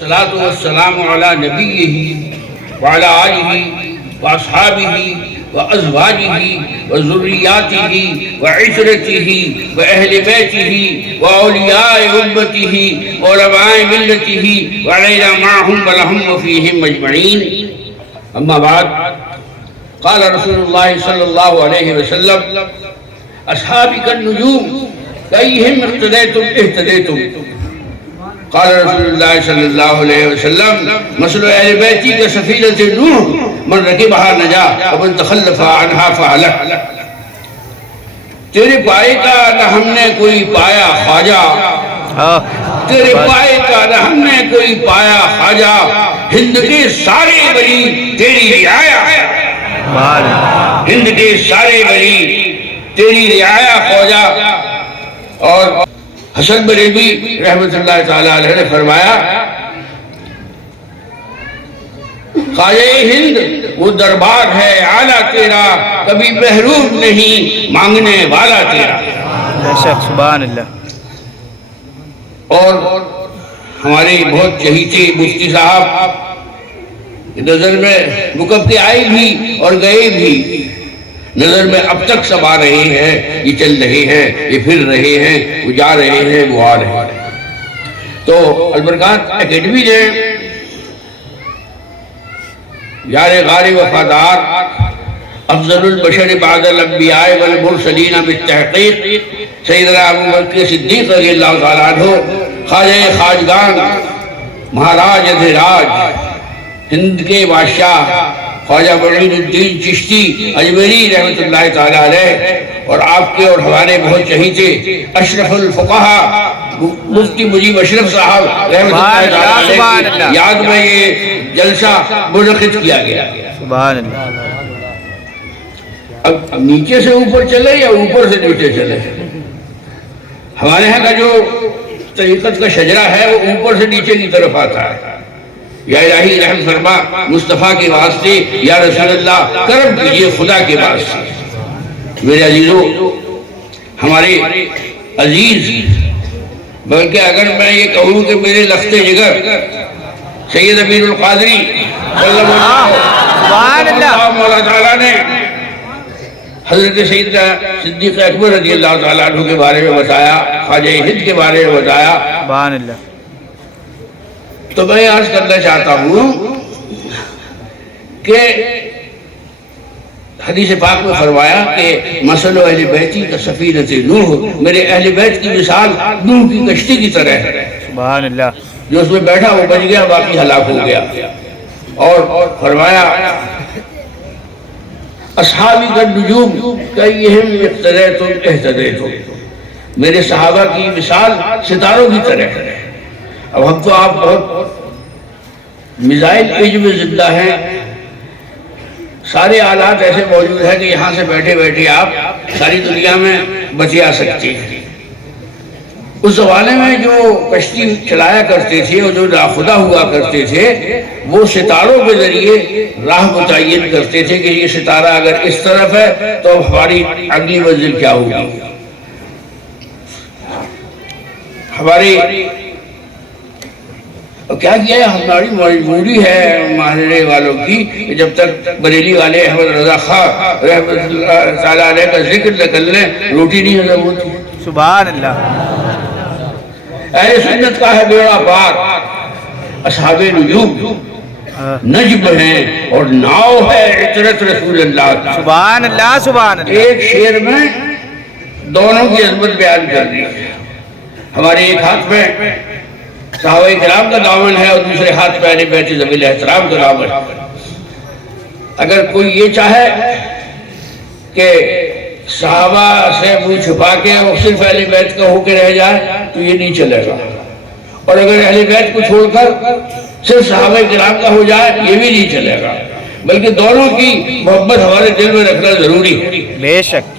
الصلاۃ والسلام علی نبیہ وعلی آلہ واصحابہ وازواجہ وذریاتہ وعشرتہ واہل بیتہ واولیاء امتہ وعلماء ملتہ وعلینا معہم ولہم وفیہم اجمعین. اما بعد، قال رسول اللہ صلی اللہ علیہ وسلم: اصحابی کالنجوم بأیہم اقتدیتم اہتدیتم. قال رسول اللہ صلی اللہ علیہ وسلم: مثل اہل بیتی کا سفینۃ نوح من رکبہا نجا ومن تخلف عنہا فہلک. تیرے پائے کا نہ ہم نے کوئی پایا خواجہ، تیرے پائے کا نہ ہم نے کوئی پایا خواجہ، ہند کے سارے ولی تیری رعایا، ہند کے سارے ولی تیری رعایا خواجہ. اور حسن بریلوی رحمت اللہ تعالیٰ علیہ نے فرمایا: خواجہ ہند وہ دربار ہے اعلیٰ تیرا، کبھی محروم نہیں مانگنے والا تیرا. بے شک، سبحان اللہ. اور ہمارے بہت چہیتے مفتی صاحب نظر میں مکب کے آئے بھی اور گئے بھی، نظر میں اب تک سب آ رہے ہیں، یہ چل رہے ہیں، یہ پھر رہے ہیں، وہ جا رہے ہیں، وہ آ رہے ہیں. تو البرکات اکیڈمی نے یار غار وفادار افضل البشر بعد الانبیاء والمرسلین بالتحقیق سیدنا ابوبکر صدیق رضی اللہ تعالیٰ عنہ، خواجہ خواجگان، مہاراج ادھیراج، ہند کے بادشاہ خواجہ معین الدین چشتی اجمیری رحمت اللہ تعالیٰ علیہ، اور آپ کے اور ہمارے بہت چہیتے اشرف الفقہا مفتی مجیب اشرف صاحب رحمت اللہ تعالیٰ علیہ یاد میں یہ جلسہ منعقد کیا گیا. سبحان اللہ. اب نیچے سے اوپر چلے یا اوپر سے نیچے چلے؟ ہمارے ہاں کا جو طریقت کا شجرہ ہے وہ اوپر سے نیچے کی طرف آتا ہے. یا الہی رحم فرما مصطفیٰ کے واسطے، یا رسول اللہ کرم کیجئے خدا کے واسطے. میرے عزیزو، ہمارے عزیز، بلکہ اگر میں یہ کہوں کہ میرے لخت جگر سید امیر القادری مولا تعالیٰ نے حضرت سیدنا صدیق اکبر رضی اللہ تعالیٰ عنہ کے بارے میں بتایا، خواجہ ہند کے بارے میں بتایا، سبحان اللہ. تو میں عرض کرنا چاہتا ہوں کہ حدیث پاک میں فرمایا کہ مثل اہل بیتی کا سفینۃ نوح، میرے اہل بیت کی مثال نوح کی کشتی کی طرح ہے. سبحان اللہ. جو اس میں بیٹھا وہ بچ گیا، باقی ہلاک ہو گیا. اور فرمایا: اصحابی کالنجوم کأیہم اقتدیتم اہتدیتم. میرے صحابہ کی مثال ستاروں کی طرح ہے. اب ہم تو آپ بہت میزائل ایج میں زندہ ہیں، سارے آلات ایسے موجود ہیں کہ یہاں سے بیٹھے بیٹھے آپ ساری دنیا میں بچے آ سکتے ہیں. اس زمانے میں جو کشتی چلایا کرتے تھے اور جو ناخدا ہوا کرتے تھے، وہ ستاروں کے ذریعے راہ متعین کرتے تھے کہ یہ ستارہ اگر اس طرف ہے تو ہماری اگلی منزل کیا ہوگی. ہماری کیا کیا ہے، ہماری مجبوری ہے ماہرے والوں کی کہ جب تک بریلی والے احمد رضا خان رحمت اللہ تعالیٰ علیہ کا ذکر نہ کر لیں روٹی نہیں ہضم ہوتی. سبحان اللہ. اہل سنت کا ہے بیڑا پار. اصحاب نجوم نجم ہیں اور ناؤ ہے عطرت رسول اللہ. سبحان اللہ. سبحان اللہ. ایک شعر میں دونوں کی عظمت بیان کر دی ہے. ہمارے ایک ہاتھ میں صحابہ کرام کا دامن ہے اور دوسرے ہاتھ میں اہل بیت ذوی الاحترام کا دامن ہے. اگر کوئی یہ چاہے کہ صحابہ سے منہ چھپا کے وہ صرف اہل بیت کا ہو کے رہ جائے تو یہ نہیں چلے گا، اور اگر اہل بیت کو چھوڑ کر صرف صحابہ کرام کا ہو جائے یہ بھی نہیں چلے گا، بلکہ دونوں کی محبت ہمارے دل میں رکھنا ضروری ہے. بے شک.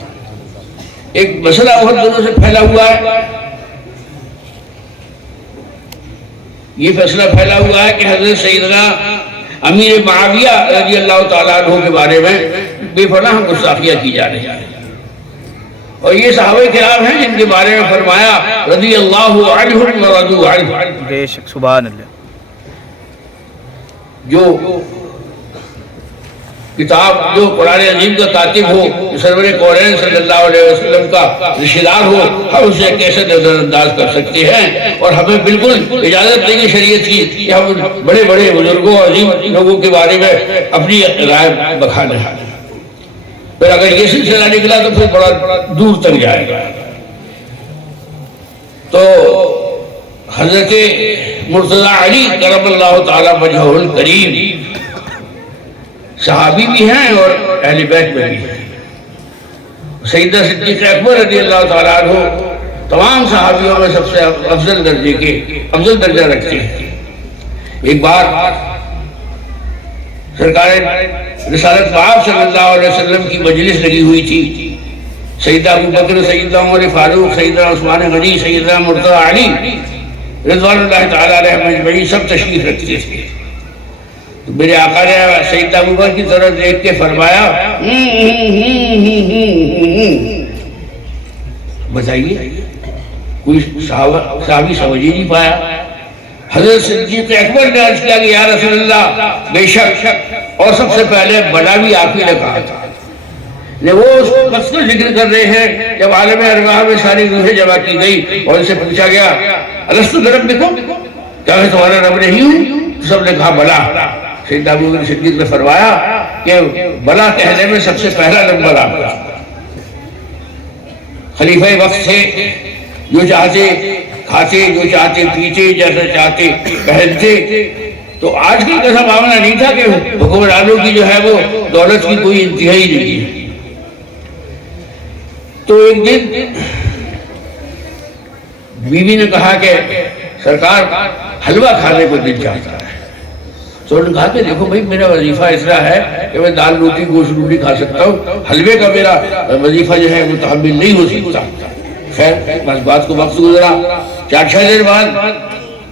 ایک مسئلہ بہت دنوں سے پھیلا ہوا ہے، یہ فیصلہ پھیلا ہوا ہے کہ حضرت سیدنا امیر معاویہ رضی اللہ تعالیٰ عنہ کے بارے میں بے پناہ گستاخیاں کی جا رہی ہیں، اور یہ صحابہ کرام ہیں جن کے بارے میں فرمایا رضی اللہ عنہم ورضوا عنہ. بے شک. سبحان اللہ. جو کتاب جو قرآن عظیم کا کاتب ہو، سرور کونین صلی اللہ علیہ وسلم کا رشتہ دار ہو، ہم اسے کیسے نظر انداز کر سکتے ہیں؟ اور ہمیں بالکل اجازت دیں گے شریعت کی کہ ہم بڑے بڑے بزرگوں عظیم لوگوں کے بارے میں اپنی رائے بکھانے ہیں؟ پھر اگر یہ سلسلہ نکلا تو پھر بڑا دور تک جائے گا۔ تو حضرت مرتضیٰ علی کرم اللہ تعالی وجہہ الکریم صحابی بھی ہیں اور اہل بیت میں بھی ہیں۔ سیدنا صدیق اکبر رضی اللہ تعالیٰ عنہ تمام صحابیوں میں سب سے افضل درجہ رکھتے ہیں۔ ایک بار سرکار رسالت مآب صلی اللہ علیہ وسلم کی مجلس لگی ہوئی تھی، سیدنا ابو بکر، سیدنا عمر فاروق، سیدنا عثمان غنی، سیدنا مرتضیٰ علی رضوان اللہ تعالیٰ علیہ مجمعین سب تشریف رکھتے تھے۔ تو میرے آقا نے سیدنا ابو بکر کی طرف دیکھ کے فرمایا، بتائیے کوئی صحابی سمجھ ہی نہیں پایا۔ حضرت صدیق اکبر نے عرض کیا کہ یا رسول اللہ، بے شک اور سب سے پہلے بڑا بھی آپ ہی نے کہا تھا۔ وہ اس وقت کا ذکر کر رہے ہیں جب عالم ارواح میں ساری روحیں جمع کی گئی اور ان سے پوچھا گیا الستو بربکم، کیا میں تمہارا رب نہیں ہوں؟ سب نے کہا بلا۔ سیدنا ابو بکر صدیق نے فرمایا کہ بلا کہنے میں سب سے پہلا نمبر آپ کا۔ خلیفہ وقت تھے، جو چاہتے کھاتے، جو چاہتے پیتے، جیسا چاہتے پہنتے۔ تو آج کل کا معاملہ نہیں تھا کہ حکمرانوں کی جو ہے وہ دولت کی کوئی انتہا ہی نہیں ہے۔ تو ایک دن بیوی نے کہا کہ سرکار حلوہ کھانے کو دل چاہتا ہے۔ تو انہوں نے کہا کہ دیکھو بھائی، میرا وظیفہ اتنا ہے کہ میں دال روٹی گوشت روٹی کھا سکتا ہوں، حلوے کا میرا وظیفہ جو ہے متحمل نہیں ہو سکتا۔ خیر بس بات کو وقت گزرا، 4-6 دن بعد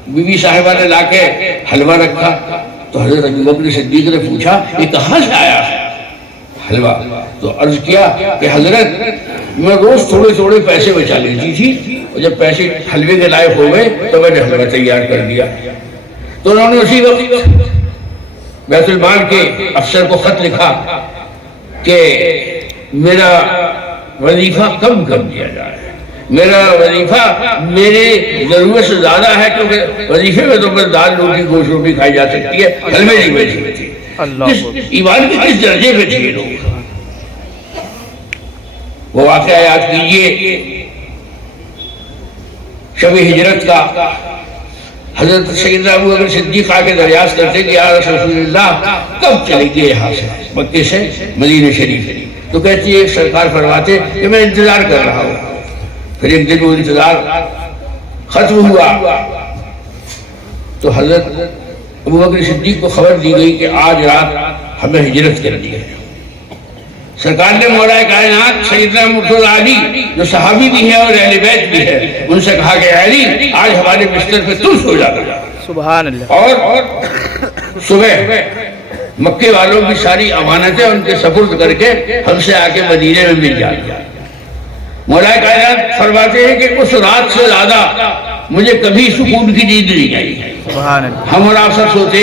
بی بی صاحبہ نے لا کے حلوہ رکھا۔ تو حضرت ابو بکر صدیق نے پوچھا یہ کہاں سے آیا ہے حلوہ؟ تو عرض کیا کہ حضرت میں روز تھوڑے تھوڑے پیسے بچا لیتی تھی، اور جب پیسے حلوے کے لائق ہو گئے تو میں نے حلوہ تیار کر دیا۔ تو انہوں نے اسی وقت بیت المال کے افسر کو خط لکھا کہ میرا وظیفہ کم کر دیا جائے، میرا وظیفہ میرے ضرورت سے زیادہ ہے، کیونکہ وظیفے میں تو بس دال روٹی گوشت روٹی کھائی جا سکتی ہے، حلوے نہیں بچ سکتی۔ ایمان کے کس درجے پہ تھے لوگ؟ وہ واقعہ یاد کیجئے شب ہجرت کا۔ حضرت سیدنا ابو بکر صدیق آ کے دریافت کرتے کہ یا رسول اللہ کب چلے گی یہاں سے مکے سے مدینہ شریف؟ تو کہتی ہے سرکار فرماتے کہ میں انتظار کر رہا ہوں۔ پھر ایک دن وہ انتظار ختم ہوا تو حضرت ابو بکر صدیق کو خبر دی گئی کہ آج رات ہمیں ہجرت کرنی ہے۔ سرکار نے مولا کائنات سیدنا مرتضیٰ علی جو صحابی بھی ہے اور اہل بیت بھی ہے ان سے کہا کہ علی آج ہمارے بستر پہ تو سو جانا۔ سبحان اللہ۔ اور صبح مکے والوں کی ساری امانتیں ان کے سپرد کر کے ہم سے آ کے مدینے میں مل جائیں۔ مولا کائنات فرماتے ہیں کہ اس رات سے زیادہ مجھے کبھی سکون کی نیند نہیں آئی۔ ہم اور آپ سب سوتے،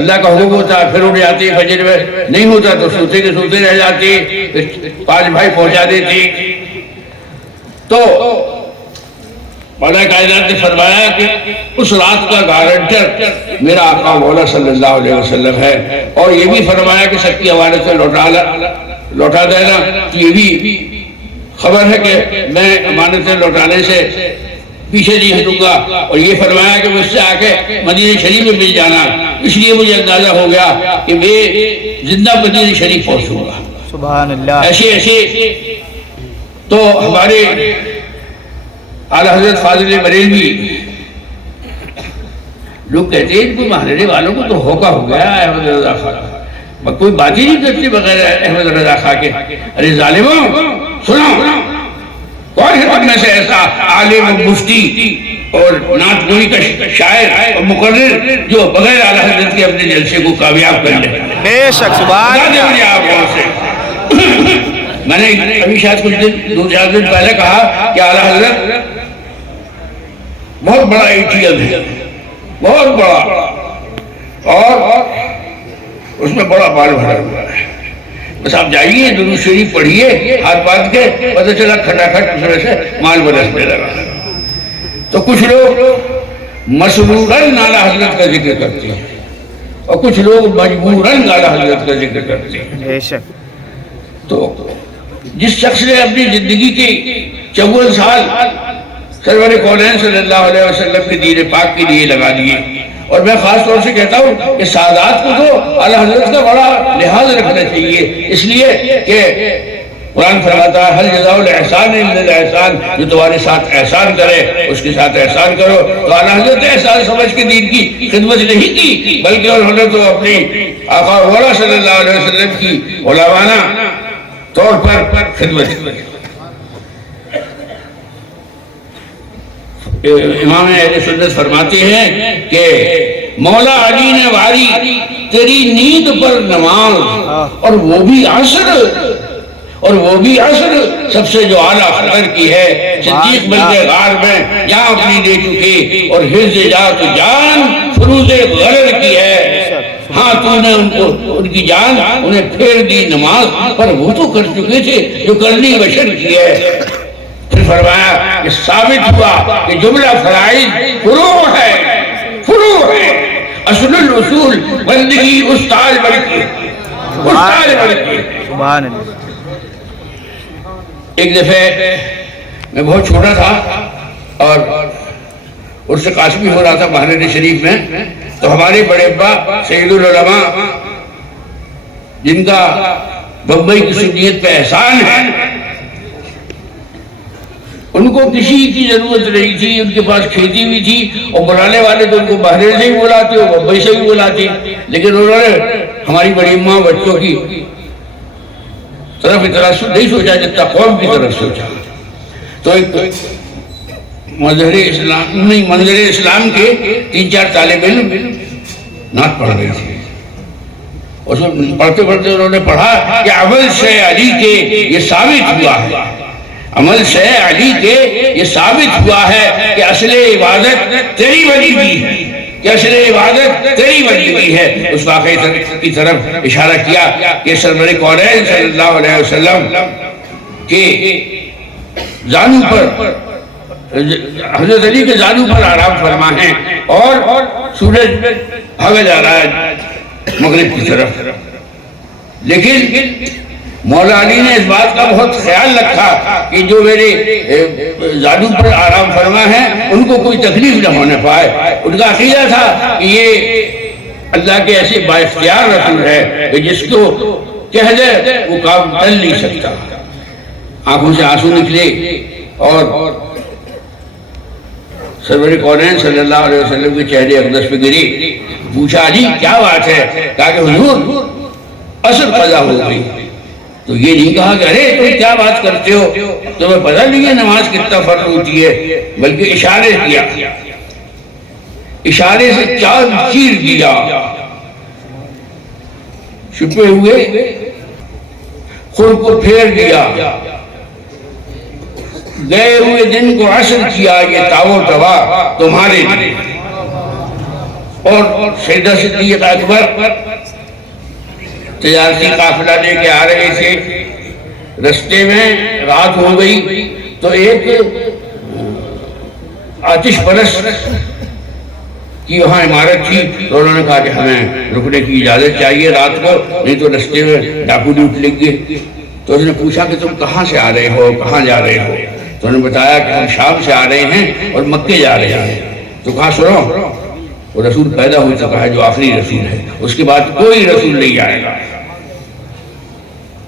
اللہ کا حکم ہوتا پھر اٹھ جاتے، فجر میں نہیں ہوتا تو سوتے کے سوتے رہ جاتے، 5 بھائی پہنچا دیتے۔ تو مولا کائنات نے فرمایا کہ اس رات کا گارنٹر میرا آقا مولا صلی اللہ علیہ وسلم ہے، اور یہ بھی فرمایا کہ سب کی امانتیں لوٹا دینا۔ یہ بھی خبر ہے کہ میں امانتیں لوٹانے سے پیچھے نہیں ہٹوں گا، اور یہ فرمایا کہ مجھ سے آ کے مدینہ شریف میں مل جانا۔ اس لیے مجھے اندازہ ہو گیا کہ میں زندہ مدینہ شریف پہنچوں گا۔ سبحان اللہ۔ ایسے تو ہمارے اعلیٰ حضرت فاضل بریلوی لوگ کہتے ہیں کوئی محرے والوں کو تو ہوکا ہو گیا احمد رضا خان، کوئی بات ہی نہیں کرتی بغیر احمد رضا خان کے۔ ارے ظالموں سنو، کون ہے میں سے ایسا عالم مفتی اور نعت گوئی کا شاعر اور مقرر جو بغیر اعلیٰ حضرت کے اپنے جلسے کو کامیاب کر لے؟ بے شک سبحان اللہ۔ میں نے ابھی شاید کچھ دن 2-4 دن پہلے کہا کہ اعلیٰ حضرت بہت بڑا ATM ہے، بہت بڑا، اور اس میں بڑا مال بھرا ہوا ہے، بس آپ جائیے درود شریف پڑھیے ہاتھ باندھ کے، پتہ چلا کھٹاکھٹ اس میں سے مال برسنے لگا۔ تو کچھ لوگ مسروراً اعلی حضرت کا ذکر کرتے ہیں اور کچھ لوگ مجبوراً اعلی حضرت کا ذکر کرتے ہیں۔ بے شک۔ تو جس شخص نے اپنی زندگی کے 54 سال سرور کونین صلی اللہ علیہ وسلم کے دین پاک کے لیے لگا دیے، اور میں خاص طور سے کہتا ہوں کہ سادات کو تو اعلیٰ حضرت کا بڑا لحاظ رکھنا چاہیے، اس لیے کہ قرآن فرماتا ہے حل جزاء الاحسان الا الاحسان، جو تمہارے ساتھ احسان کرے اس کے ساتھ احسان کرو۔ تو اعلیٰ حضرت نے احسان سمجھ کے دین کی خدمت نہیں کی، بلکہ انہوں نے تو اپنی آقا مولا صلی اللہ علیہ وسلم کی غلامانہ طور پر خدمت کی۔ امام اہل سنت فرماتے ہیں کہ مولا علی نے واری تیری نیند پر نماز، اور وہ بھی عصر سب سے جو اعلیٰ قدر کی ہے، صدیق بلکہ غار میں جہاں اپنی دے چکے، اور حفظ ذات جان فروز غرر کی ہے، ہاں تو نے ان کی جان انہیں پھیر دی نماز پر، وہ تو کر چکے تھے جو کرنی بشر کی ہے۔ پھر فرمایا کہ ثابت ہوا کہ جملہ فرائض فروع ہے، اصل الاصول بندگی استاد بلکی۔ سبحان اللہ۔ ایک دفعہ میں بہت چھوٹا تھا اور عرس قاسمی ہو رہا تھا بحرین شریف میں، تو ہمارے بڑے ابا سید العلماء جن کا بمبئی کی سنیت پہ احسان ہے، ان کو کسی کی ضرورت نہیں تھی، ان کے پاس کھیتی بھی تھی، اور بلانے والے تو ان کو بحرین سے ہی بلاتے اور بمبئی سے ہی بلاتے، لیکن انہوں نے ہماری بڑی اماں بچوں کی طرف اتنا نہیں سوچا جتنا قوم کی طرف سوچا۔ تو ایک منظر اسلام کے 3-4 طالب علم نعت پڑھ رہے تھے، اس میں پڑھتے پڑھتے انہوں نے پڑھا کہ عمل سے علی کے یہ ثابت ہوا ہے، عمل سے علی کے یہ ثابت ہوا ہے کہ اصل عبادت تیری بندگی ہے، کہ اصل عبادت تیری بندگی ہے۔ اس واقعے کی طرف اشارہ کیا کہ سرور کونین صلی اللہ علیہ وسلم کے زانو پر، حضرت علی کے زانو پر آرام فرما ہے، اور سورج بھاگا جا رہا ہے مغرب کی طرف، لیکن مولا علی نے اس بات کا بہت خیال رکھا کہ جو میرے زانو پر آرام فرما ہے ان کو کوئی تکلیف نہ ہونے پائے۔ ان کا عقیدہ تھا کہ یہ اللہ کے ایسے با اختیار رسول ہے کہ جس کو کہہ دے وہ کام ٹل نہیں سکتا۔ آنکھوں سے آنسو نکلے اور سرور کونین صلی اللہ علیہ وسلم کے چہرے اقدس پہ گری۔ پوچھا علی کیا بات ہے؟ کہا کہ حضور عصر قضا ہو گئی۔ تو یہ نہیں کہا کہ ارے تم کیا بات کرتے ہو، تمہیں پتہ نہیں ہے نماز کتنا فرض ہوتی ہے، بلکہ اشارے کیا، اشارے سے چاند چیر دیا، چھپے ہوئے خود کو پھیر دیا، گئے ہوئے دن کو عصر کیا، یہ تاو توا تمہارے لیے۔ اور سیدہ صدیق اکبر تجارتی قافلہ لے کے آ رہے تھے، رستے میں رات ہو گئی تو ایک آتش پرست کی وہاں عمارت تھی، تو انہوں نے کہا کہ ہمیں رکنے کی اجازت چاہیے رات کو، نہیں تو رستے میں ڈاکو لوٹ لیں گے۔ تو اس نے پوچھا کہ تم کہاں سے آ رہے ہو، کہاں جا رہے ہو؟ تو انہوں نے بتایا کہ ہم شام سے آ رہے ہیں اور مکے جا رہے ہیں۔ تو کہا سنو، وہ رسول پیدا ہو چکا ہے جو آخری رسول ہے، اس کے بعد کوئی رسول نہیں آئے گا۔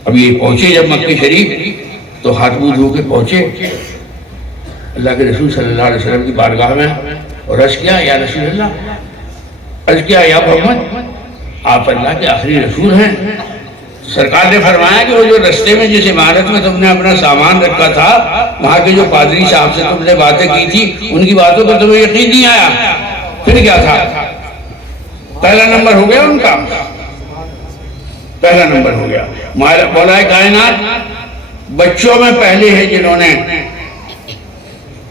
اب یہ پہنچے جب مکہ شریف تو ہاتھ منہ دھو کے پہنچے اللہ کے رسول صلی اللہ علیہ وسلم کی بارگاہ میں، اور عرض کیا یا رسول اللہ، عرض کیا یا محمد، آپ اللہ کے آخری رسول ہیں۔ سرکار نے فرمایا کہ وہ جو رستے میں جس عمارت میں تم نے اپنا سامان رکھا تھا، وہاں کے جو پادری صاحب سے تم نے باتیں کی تھی، ان کی باتوں پر تمہیں یقین نہیں آیا، پھر کیا تھا؟ پہلا نمبر ہو گیا ان کا، پہلا نمبر ہو گیا۔ مولا کائنات بچوں میں پہلے ہیں جنہوں نے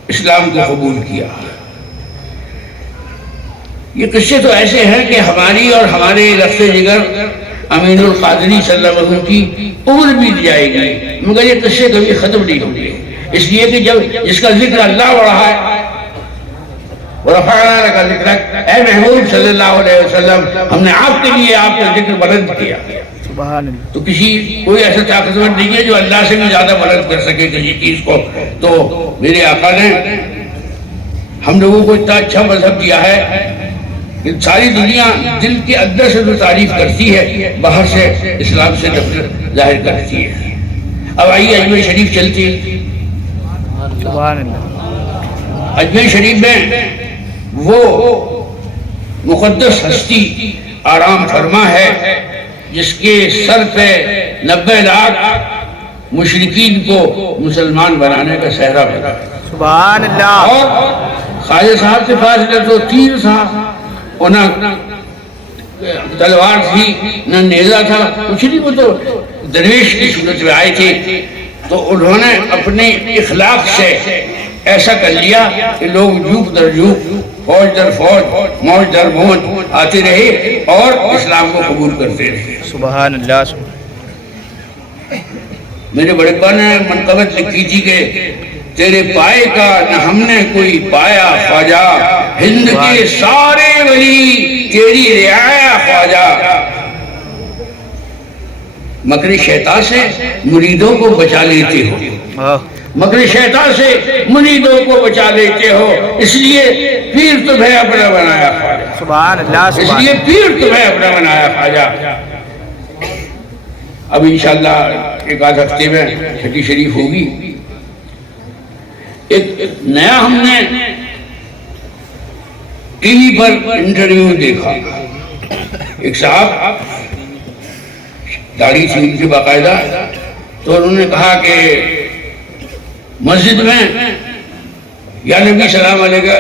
اسلام کو قبول کیا۔ یہ قصے تو ایسے ہیں کہ ہماری اور ہمارے رفت جگر امین القادری صلی اللہ علیہ وسلم کی عمر بیت جائے گی مگر یہ قصے کبھی ختم نہیں ہوں گے، اس لیے کہ جب جس کا ذکر اللہ ہو رہا ہے وَرَفَعْنَا لَكَ ذِكْرَكَ، اے محبوب صلی اللہ علیہ وسلم ہم نے آپ کے لیے آپ کا ذکر بلند کیا. سبحان اللہ. تو کوئی ایسا طاقتور نہیں ہے جو اللہ سے بھی زیادہ بلند کر سکے کسی چیز کو. تو میرے آقا نے ہم لوگوں کو اتنا اچھا مذہب دیا ہے کہ ساری دنیا دل کے اندر سے جو تعریف کرتی ہے باہر سے اسلام سے نفرت ظاہر کرتی ہے. اب آئیے اجمیر شریف چلتی ہے. سبحان اللہ. اجمیر شریف میں وہ مقدس ہستی آرام فرما ہے جس کے سر پہ 90 لاکھ مشرکین کو مسلمان بنانے کا صحرا بنا ہے. سبحان اللہ. اور خواجہ صاحب کے پاس نہ تو تیر تھا اور نہ تلوار تھی نہ نیزہ تھا، کچھ نہیں. وہ تو درویش کی صورت میں آئے تھے. تو انہوں نے اپنے اخلاق سے ایسا کر لیا کہ لوگ جھوک در جھوک فوج در فوج موج در موج آتے رہے اور اسلام کو قبول کرتے رہے. سبحان اللہ. میرے بڑے ابا نے منقبت لکھی تھی کہ تیرے پائے کا نہ ہم نے کوئی پایا خواجہ، ہند کے سارے ولی تیری رعایا خواجہ. مکر شیطان سے مریدوں کو بچا لیتے ہو، مکر شیطان سے مریدوں کو بچا لیتے ہو، اس لیے پیر تمہیں اپنا بنایا خواجہ. سبحان اللہ. اس لیے پیر تمہیں اپنا بنایا خواجہ. اب انشاءاللہ ایک آدھ ہفتے میں چھٹی شریف ہوگی. ایک نیا ہم نے ٹی وی پر انٹرویو دیکھا. ایک صاحب داڑھی تھی ان کی باقاعدہ، تو انہوں نے کہا کہ مسجد میں یا نبی سلام علیکہ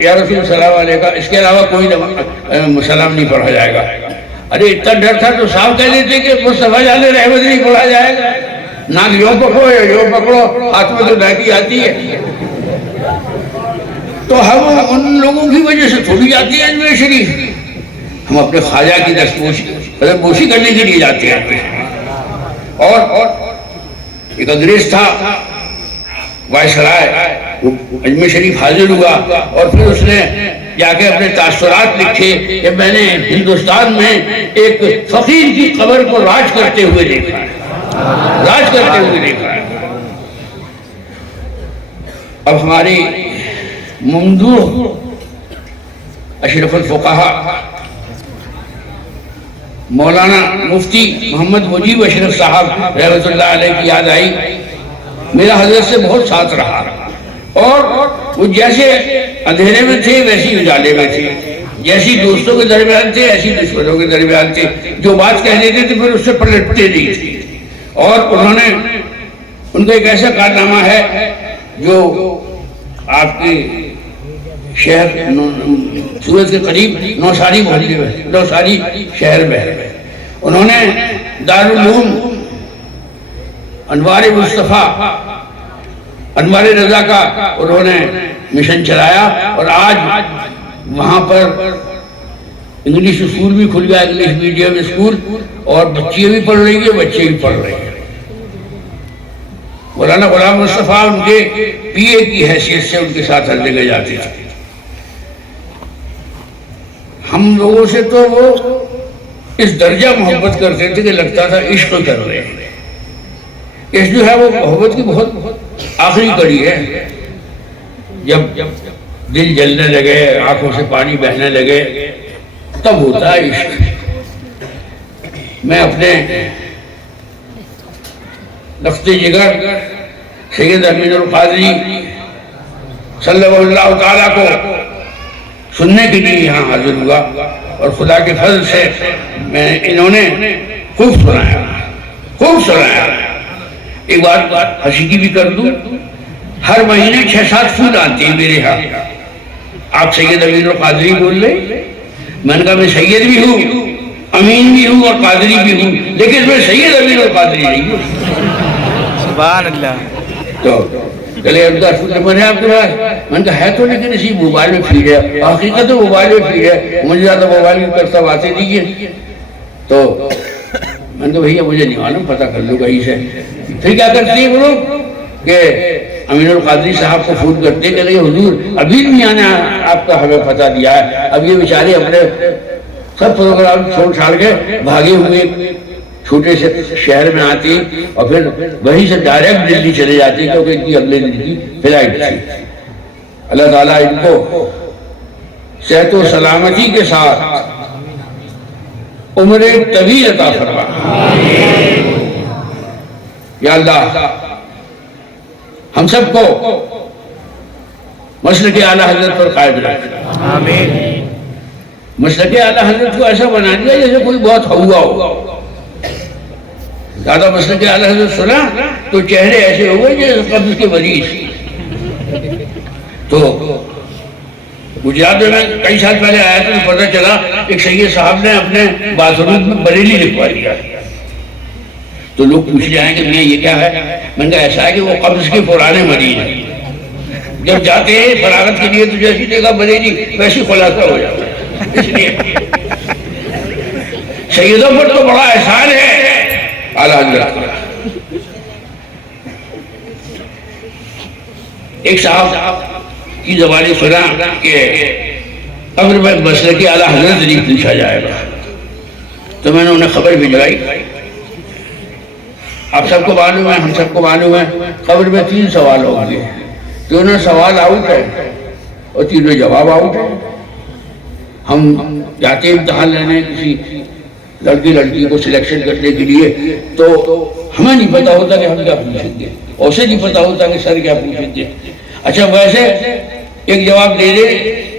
یا رسول سلام علیکہ اس کے علاوہ کوئی سلام نہیں پڑھا جائے گا. ارے اتنا ڈر تھا تو صاحب کہہ دیتے کہ مصطفیٰ جان رحمت نہیں پڑھا جائے گا. ناک یوں پکڑو یا یوں پکڑو، ہاتھ میں تو ڈاکی آتی ہے. تو ہم ان لوگوں کی وجہ سے تھوڑی جاتی ہے اجمیر شریف. ہم اپنے خواجہ کی دستپوشی کرنے کے لیے جاتے ہیں. اور ایک انگریز تھا وائسرائے، وہ اجمیر شریف حاضر ہوا اور پھر اس نے جا کے اپنے تاثرات لکھے کہ میں نے ہندوستان میں ایک فقیر کی قبر کو راج کرتے ہوئے دیکھا ہے، راج کرتے ہوئے دیکھا ہے. اب ہماری ممدوح اشرف الفقہا مولانا مفتی محمد مجیب اشرف صاحب رحمۃ اللہ علیہ کی یاد آئی. میرا حضرت سے بہت ساتھ رہا اور وہ جیسے اندھیرے میں تھے ویسی اجالے میں تھے، جیسی دوستوں کے درمیان تھے ایسی دشمنوں کے درمیان تھے. جو بات کہہ دیتے تھے پھر اس سے پلٹتے نہیں تھے. اور انہوں نے ان کا ایک ایسا کارنامہ ہے جو آپ کے شہر سورت کے قریب نوساری محلے میں، نوساری شہر میں ہے. انہوں نے دارالعلوم انوار مصطفیٰ انوار رضا کا انہوں نے مشن چلایا اور آج وہاں پر انگلش اسکول بھی کھل گیا، انگلش میڈیم اسکول، اور بچیاں بھی پڑھ رہی ہیں بچے بھی پڑھ رہے ہیں. مولانا غلام مصطفیٰ ان کے پی اے کی حیثیت سے ان کے ساتھ ہر جگہ جاتے تھے. ہم لوگوں سے تو وہ اس درجہ محبت کرتے تھے کہ لگتا تھا عشق کر رہے ہیں. عشق جو ہے وہ محبت کی بہت آخری کڑی ہے. جب دل جلنے لگے، آنکھوں سے پانی بہنے لگے، تب ہوتا ہے عشق. میں اپنے لخت جگر سید امین القادری صلی اللہ تعالیٰ کو سننے کے لیے یہاں حاضر ہوا اور خدا کے فضل سے میں انہوں نے خوب سنایا، خوب سنایا. ایک بات ہنسی کی بھی کر دوں، ہر مہینے 6-7 پھول آتے ہیں میرے ہاں. آپ سید امین القادری بول رہے، میں نے کہا میں سید بھی ہوں، امین بھی ہوں اور قادری بھی ہوں، لیکن میں سید امین القادری نہیں ہوں. سبحان اللہ. تو چلے میں نے آپ کے پاس، میں نے کہا ہے تو لیکن اسی موبائل میں فیڈ ہے. حقیقت تو موبائل میں فیڈ ہے، مجھے زیادہ موبائل میں کرتا باتیں دیجیے. تو میں نے کہا بھیا مجھے نہیں معلوم، پتہ کر لو کہیں سے۔ پھر کیا کرتے ہیں وہ لوگ کہ امین القادری صاحب کو فون کرتے کہ نہیں حضور ابھی بھی آنے آپ کا ہمیں پتہ دیا ہے۔ اب یہ بیچارے اپنے سب پروگرام چھوڑ چھاڑ کے بھاگے ہوئے چھوٹے سے شہر میں آتے اور پھر وہیں سے ڈائریکٹ دلی چلے جاتے کیونکہ ان کی اگلے دن کی فلائٹ تھی۔ اللہ تعالیٰ ان کو صحت و سلامتی کے ساتھ عمر طویل عطا فرما۔ یا اللہ ہم سب کو مسلک اعلیٰ حضرت پر قائم رکھ۔ آمین۔ مسلک اعلیٰ حضرت کو ایسا بنا دیا جیسے کوئی بہت ہوا ہو۔ زیادہ مسلک اعلیٰ حضرت سنا تو چہرے ایسے ہو گئے جیسے قبض کے مریض۔ تو گجرات میں کئی سال پہلے آیا تو پتہ چلا ایک سید صاحب نے اپنے باتھ روم میں بریلی لکھوا دیا۔ تو لوگ پوچھ جائیں کہ میں یہ کیا ہے؟ میں نے کہا ایسا ہے کہ وہ قبض کے پرانے مریض ہیں، جب جاتے ہیں فراغت کے لیے تو جیسی جگہ بریلی ویسی خلاصہ ہو جاتا ہے۔ اس لیے سیدوں پر تو بڑا احسان ہے اعلیٰ حضرت۔ ایک صاحب کی زبانی سنا کہ قبر میں مسلک اعلیٰ حضرت نہیں پوچھا جائے گا، تو میں نے انہیں خبر بھجوائی۔ آپ سب کو معلوم ہے، ہم سب کو معلوم ہے، قبر میں 3 سوال ہوں گے، تینوں سوال آؤٹ ہے اور تینوں جواب آؤٹ ہے۔ ہم جاتے امتحان لینے کسی لڑکی کو سلیکشن کرنے کے لیے تو ہمیں نہیں پتا ہوتا کہ ہم کیا پوچھیں گے، اسے نہیں پتا ہوتا کہ سر کیا پوچھیں گے۔ اچھا ویسے ایک جواب دے دے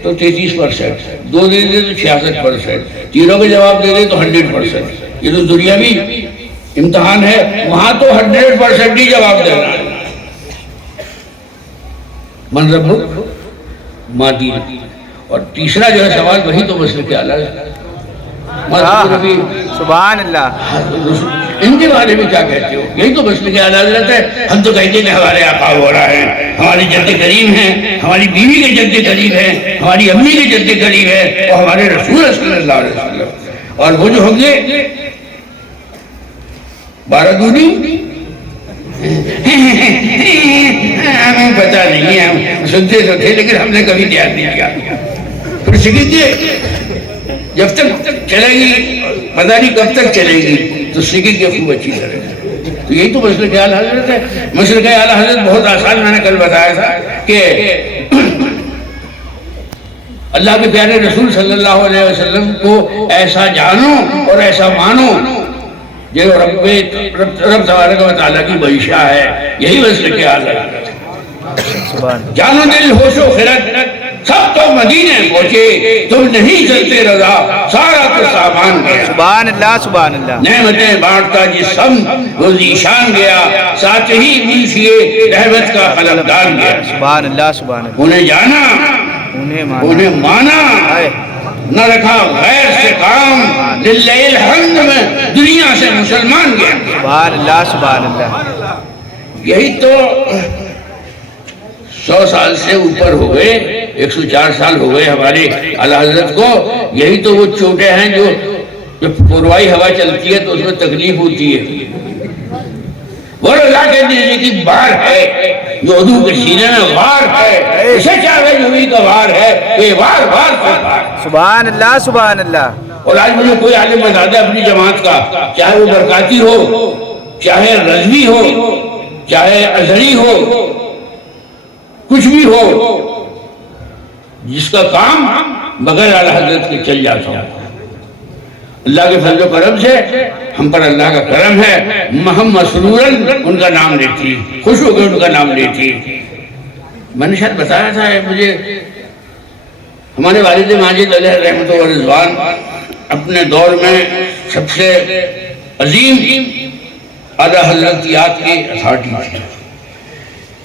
تو 33%، 2 دے دے تو 66%، تینوں کے جواب دے دے تو 100%۔ یہ تو دنیاوی امتحان ہے، وہاں تو 100% ہی جواب دینا ہے۔ من ربک ما دینک، اور تیسرا جو ہے سوال وہی تو مسلک اعلیٰ ہے۔ سبحان اللہ۔ ان کے بارے میں کیا کہتے ہو؟ یہی تو مسلک اعلیٰ حضرت ہے۔ ہم تو کہتے ہیں کہ ہمارے آقا ہو رہا ہے، ہماری جد کریم ہیں، ہماری بیوی کے جد کریم ہیں، ہماری امی کے جد کریم ہے، اور ہمارے رسول صلی اللہ علیہ وسلم، اور وہ جو ہوں گے 12 دونی ہمیں پتا نہیں ہے، ہم سنتے تو تھے لیکن ہم نے کبھی دھیان نہیں کیا۔ پھر سیکھیں جب تک چلے گی، پتہ نہیں کب تک چلے گی، تو سیکھیں گے خوب اچھی طرح۔ تو یہی تو مسلک اعلیٰ حضرت ہے۔ مسلک اعلیٰ حضرت بہت آسان، میں نے کل بتایا تھا کہ اللہ کے پیارے رسول صلی اللہ علیہ وسلم کو ایسا جانو اور ایسا مانو جو رب تبارک و تعالیٰ کی منشا ہے، یہی مسلک اعلیٰ حضرت ہے۔ جانو دل ہوش و خرد سب تو مدینے پہنچے، تم نہیں چلتے رضا سارا تو سامان گیا۔ سبحان اللہ، سبحان اللہ۔ نعمتیں بانٹتا جسم وہ ذیشان گیا، ساتھ ہی میشیے رحمت کا قلمدان گیا۔ سبحان اللہ، سبحان اللہ۔ انہیں جانا، انہیں مانا، نہ رکھا غیر سے کام، للہ الحمد میں دنیا سے مسلمان گیا۔ سبحان اللہ، سبحان اللہ۔ یہی تو 100 سال سے اوپر ہو گئے، 104 سال ہو گئے ہمارے اعلیٰ حضرت کو۔ یہی تو وہ چوٹے ہیں جو جب پوروائی ہوا چلتی ہے تو اس میں تکلیف ہوتی ہے۔ وہ رضا کے دل کی بار ہے جو عدو کے سینے میں غار ہے، اسے چاہے جو بھی کا وار ہے، یہ وار وار سے بار۔ سبحان اللہ، سبحان اللہ۔ اور آج مجھے کوئی عالم بتا دے اپنی جماعت کا، چاہے وہ برکاتی ہو، چاہے رضوی ہو، چاہے ازہری ہو، کچھ بھی ہو، جس کا کام بغیر اعلیٰ حضرت کے چل جاتا ہوں۔ اللہ کے فضل و کرم سے ہم پر اللہ کا کرم ہے، ہم مسرورن ان کا نام لیتی، خوش ہو کے ان کا نام لیتی۔ میں نے شاید بتایا تھا، مجھے ہمارے والد ماجد علیہ رحمت و رضوان اپنے دور میں سب سے عظیم اعلیٰ حضرتیات کی اتھارٹی تھی۔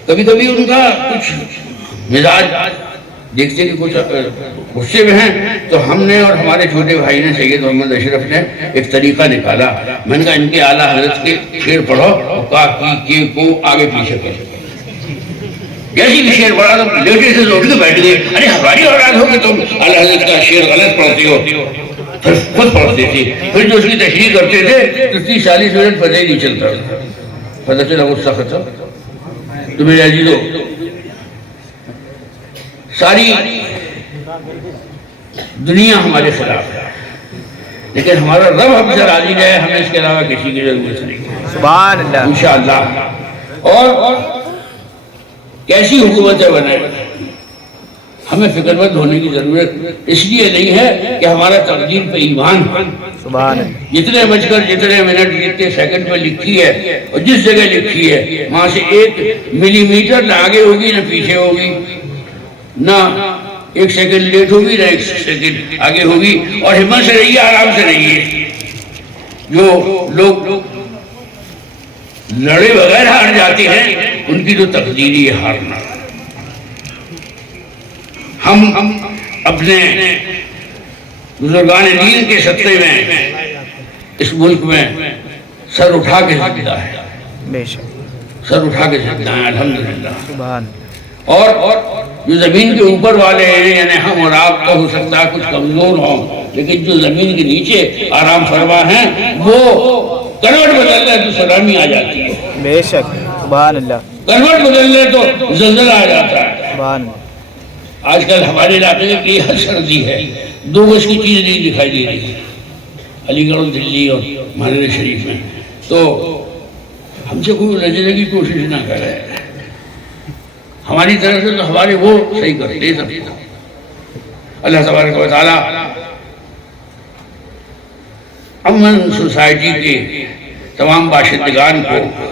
کبھی کبھی ان کا کچھ مزاج دیکھتے کہ کچھ غصے میں ہیں، تو ہم نے اور ہمارے چھوٹے بھائی نے سید محمد اشرف نے ایک طریقہ نکالا۔ میں نے کہا ان کے اعلیٰ حضرت کے شعر پڑھو، اور کہا کی کو آگے پیچھے کرو۔ جیسے بھی شعر پڑھا تو لیٹے سے اٹھ کے بیٹھ گئے، ارے ہماری اولاد ہو کہ تم اعلیٰ حضرت کا شعر غلط پڑھتے ہو۔ پھر خود پڑھتے تھے، پھر جو اس کی تشریح کرتے تھے تو 30-40 منٹ پتہ ہی نہیں چلتا تھا، پتہ چلا غصہ ختم۔ تو میرے عزیزو، ساری دنیا ہمارے خلاف ہے، لیکن ہمارا رب ہم سے راضی ہے، ہمیں اس کے علاوہ کسی کی ضرورت نہیں، سبحان اللہ، انشاءاللہ۔ اور کیسی حکومتیں بنے، ہمیں فکر مند ہونے کی ضرورت اس لیے نہیں ہے کہ ہمارا تقدیر پہ ایمان ہے۔ سبحان اللہ، جتنے بج کر جتنے منٹ جتنے سیکنڈ پہ لکھی ہے اور جس جگہ لکھی ہے وہاں سے 1 ملی میٹر نہ آگے ہوگی نہ پیچھے ہوگی، نہ 1 سیکنڈ لیٹ ہوگی نہ 1 سیکنڈ آگے ہوگی۔ اور ہمت سے رہیے، آرام سے رہیے۔ جو لوگ لڑے بغیر ہار جاتے ہیں ان کی تو تقدیر ہی ہارنا۔ ہم اپنے بزرگان دین کے صدقے میں اس ملک میں سر اٹھا کے زندہ ہے، بے شک، سر اٹھا کے زندہ ہیں الحمدللہ۔ سبحان اور جو زمین کے اوپر والے ہیں، یعنی ہم اور آپ کا ہو سکتا ہے کچھ کمزور ہوں، لیکن جو زمین کے نیچے آرام فرما ہیں وہ کروٹ بدل لے تو سلامی آ جاتی ہے، بے شک، سبحان اللہ، کروٹ بدل لے تو زلزلہ آ جاتا ہے۔ سبحان اللہ، آج کل ہمارے علاقے میں کی حد سردی ہے، 2 گز کی چیز نہیں دکھائی دے رہی علی گڑھ، دلی اور مہارے شریف میں۔ تو ہم سے کوئی لجنے کی کوشش نہ کرے، ہماری طرف سے تو ہمارے وہ صحیح کرتے سب۔ اللہ تبارک و تعالیٰ امن سوسائٹی کے تمام باشندگان کو،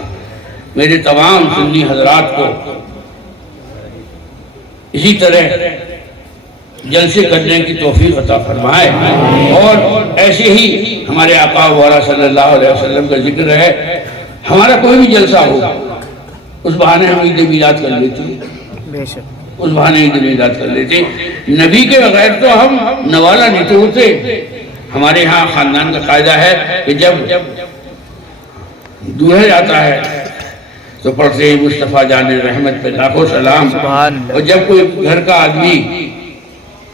میرے تمام سنی حضرات کو اسی طرح جلسے کرنے کی توفیق عطا فرمائے، اور ایسے ہی ہمارے آقا مولا صلی اللہ علیہ وسلم کا ذکر ہے، ہمارا کوئی بھی جلسہ ہو اس بہانے ہم عید میلاد کر لیتے ہیں، بے شک، اس بہانے عید میلاد کر لیتے۔ نبی کے بغیر تو ہم نوالا نہیں توڑتے۔ ہمارے ہاں خاندان کا قاعدہ ہے کہ جب دولہا جاتا ہے تو پڑھتے ہیں مصطفیٰ جان رحمت پہ لاکھوں سلام، سبحان اللہ، اور جب کوئی گھر کا آدمی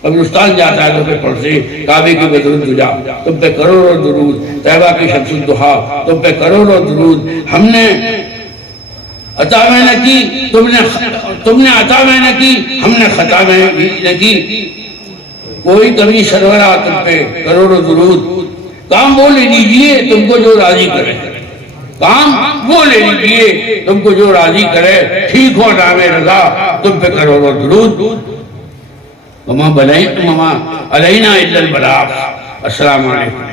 قبرستان جاتا ہے تو پھر پڑھتے ہیں کعبے کی بدر الدجا، تم پہ کروڑوں درود، طیبہ کی شمس الضحیٰ، تم پہ کروڑوں درود، ہم نے عطا میں نہ کی، تم نے عطا میں نہ کی، ہم نے خطا میں نہ کی، کوئی کمی سرورہ تم پہ کروڑوں درود، کام وہ لے لیجئے تم کو جو راضی کرے، کام وہ لے لیجئے تم کو جو راضی کرے، ٹھیک ہو نام رضا تم پہ کروڑوں درود، وما علینا الا البلاغ۔ السلام علیکم۔